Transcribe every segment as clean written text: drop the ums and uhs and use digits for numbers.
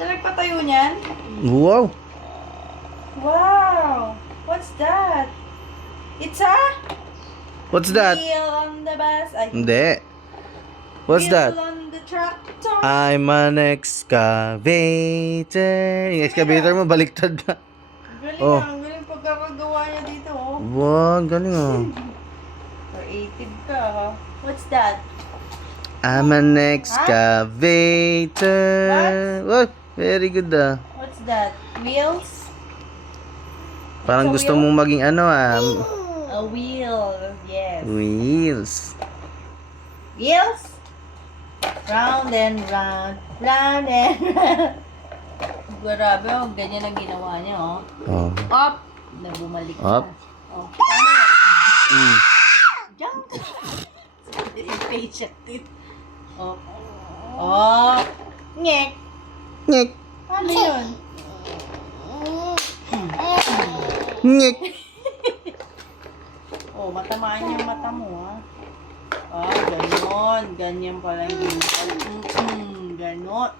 Siya nagpatayo niyan? Wow! Wow! What's that? It's a What's that? wheel on the bus. Ay, Hindi. What's wheel that? on the tractor. I'm an excavator. Yung excavator mo, baliktad na. Galing Oh. ang galing pagkakagawa niya dito. Oh. Wow, galing oh. Creative ka. Ha? What's that? I'm an excavator. What? Very good ah. What's that? Wheels? Parang It's a gusto wheel? mong maging ano ah. A wheel. Yes. Wheels. Wheels? Round and round. Round and round. Grabe, oh. Ganyan ang ginawa niya, oh. Oh. Up. Na bumalik Up. na. Oh. Paano yan? Mm. Jump. Impatient din. Oh. Oh. Ngek. Nyek. Paano yun? Nyek. Oh, matamaan yung mata mo, ha? Ah, ganon. Ganyan pala yung ginagawa. Ganon.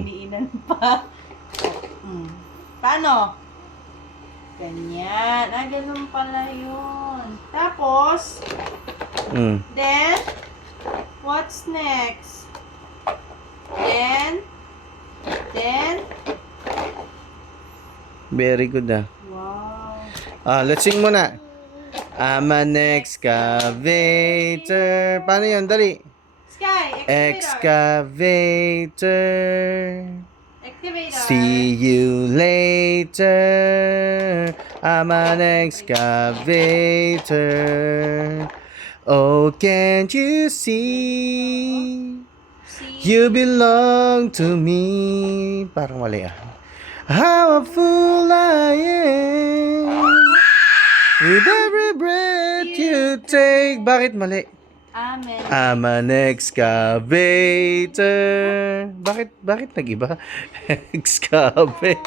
Iniinan pa. Paano? Ganyan. Ah, ganon pala yun. Tapos, then, what's next? Then, Very good ah. wow. Let's sing muna. I'm an excavator. Paano yun? Dali. Sky, Excavator. Excavator. See you later. I'm an excavator. Oh, can't you see? You belong to me. Parang mali ah. How a fool I am. With every breath you take. Bakit mali? Amen. I'm an excavator. Bakit nag-iba? Excavator.